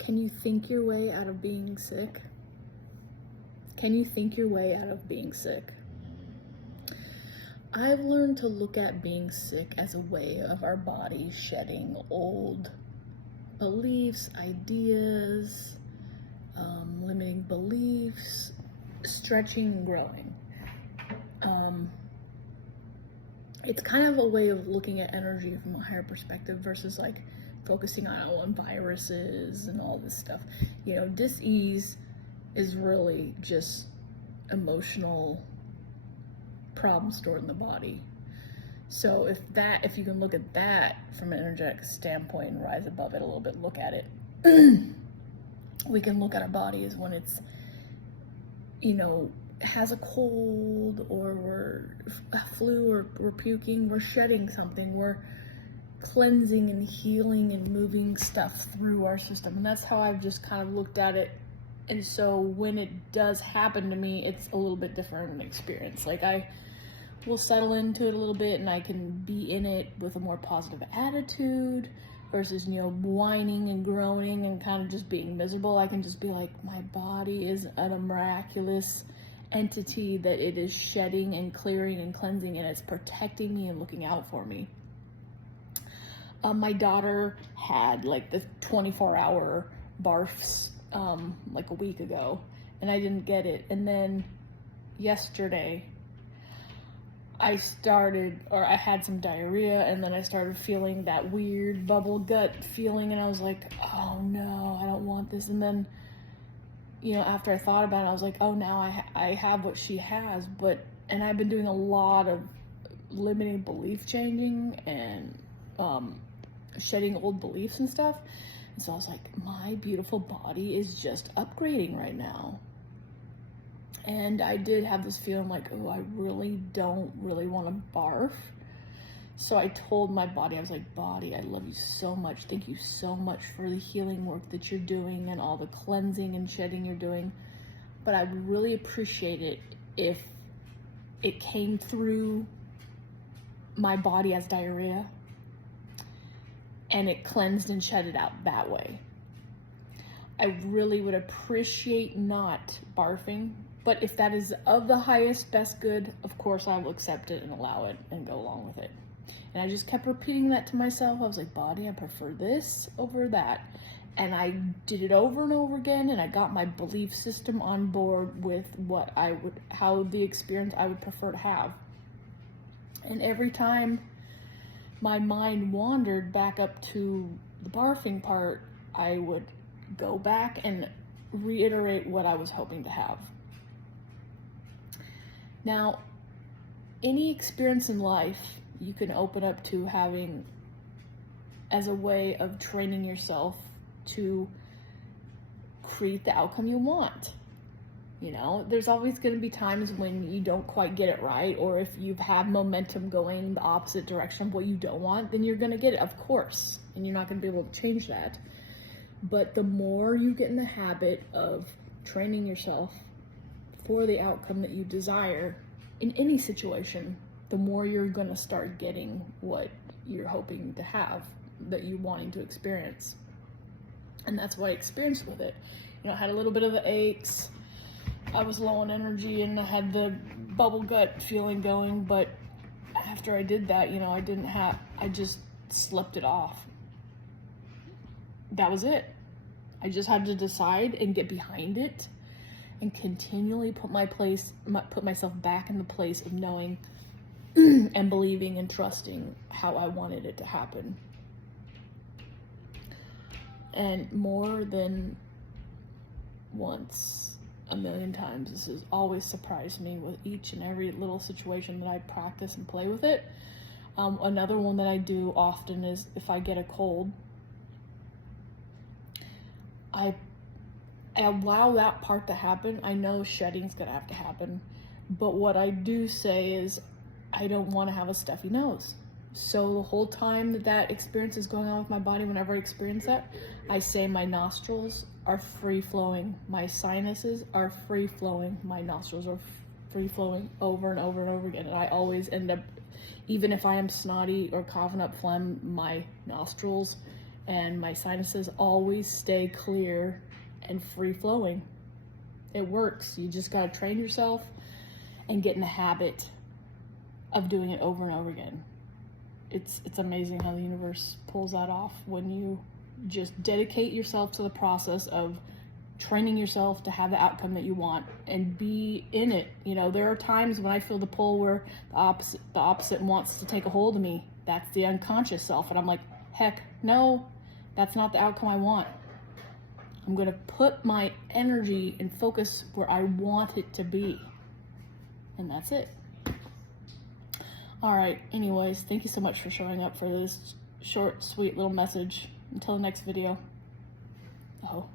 Can you think your way out of being sick? Can you think your way out of being sick? I've learned to look at being sick as a way of our body shedding old beliefs, ideas, limiting beliefs, stretching and growing. It's kind of a way of looking at energy from a higher perspective versus like focusing on viruses and all this stuff. Dis-ease is really just emotional problems stored in the body. So if you can look at that from an energetic standpoint and rise above it a little bit, look at it. We can look at our body as when it's, has a cold, or we're flu, or we're puking, we're shedding something, we're cleansing and healing and moving stuff through our system. And that's how I've just kind of looked at it. And so when it does happen to me, it's a little bit different an experience. Like I will settle into it a little bit and I can be in it with a more positive attitude versus, whining and groaning and kind of just being miserable. I can just be like, my body is a miraculous entity that it is shedding and clearing and cleansing, and it's protecting me and looking out for me. My daughter had like the 24-hour barfs like a week ago, and I didn't get it. And then yesterday I had some diarrhea, and then I started feeling that weird bubble gut feeling, and I was like, oh no, I don't want this. And then, after I thought about it, I was like, oh, now I have what she has. And I've been doing a lot of limiting belief changing and shedding old beliefs and stuff. And so I was like, my beautiful body is just upgrading right now. And I did have this feeling like, oh, I really don't really want to barf. So I told my body, I was like, body, I love you so much. Thank you so much for the healing work that you're doing and all the cleansing and shedding you're doing. But I would really appreciate it if it came through my body as diarrhea and it cleansed and shed it out that way. I really would appreciate not barfing. But if that is of the highest, best good, of course I will accept it and allow it and go along with it. And I just kept repeating that to myself. I was like, body, I prefer this over that. And I did it over and over again, and I got my belief system on board with how the experience I would prefer to have. And every time my mind wandered back up to the barfing part, I would go back and reiterate what I was hoping to have. Now, any experience in life you can open up to having as a way of training yourself to create the outcome you want. There's always going to be times when you don't quite get it right, or if you've had momentum going the opposite direction of what you don't want, then you're going to get it, of course, and you're not going to be able to change that. But the more you get in the habit of training yourself for the outcome that you desire in any situation, the more you're going to start getting what you're hoping to have, that you're wanting to experience. And that's what I experienced with it. I had a little bit of the aches, I was low on energy, and I had the bubble gut feeling going, but after I did that, I just slept it off. That was it. I just had to decide and get behind it and continually put myself back in the place of knowing and believing and trusting how I wanted it to happen. And more than once, a million times, this has always surprised me with each and every little situation that I practice and play with it. Another one that I do often is if I get a cold, I allow that part to happen. I know shedding's gonna have to happen, but what I do say is I don't want to have a stuffy nose. So the whole time that experience is going on with my body, whenever I experience that, I say my nostrils are free flowing, my sinuses are free flowing, my nostrils are free flowing, over and over and over again. And I always end up, even if I am snotty or coughing up phlegm, my nostrils and my sinuses always stay clear and free flowing. It works. You just got to train yourself and get in the habit of doing it over and over again. It's amazing how the universe pulls that off when you just dedicate yourself to the process of training yourself to have the outcome that you want and be in it. You know, there are times when I feel the pull where the opposite wants to take a hold of me. That's the unconscious self, and I'm like, heck no, that's not the outcome I want. I'm going to put my energy and focus where I want it to be, and that's it. All right, anyways, thank you so much for showing up for this short, sweet little message. Until the next video. Oh.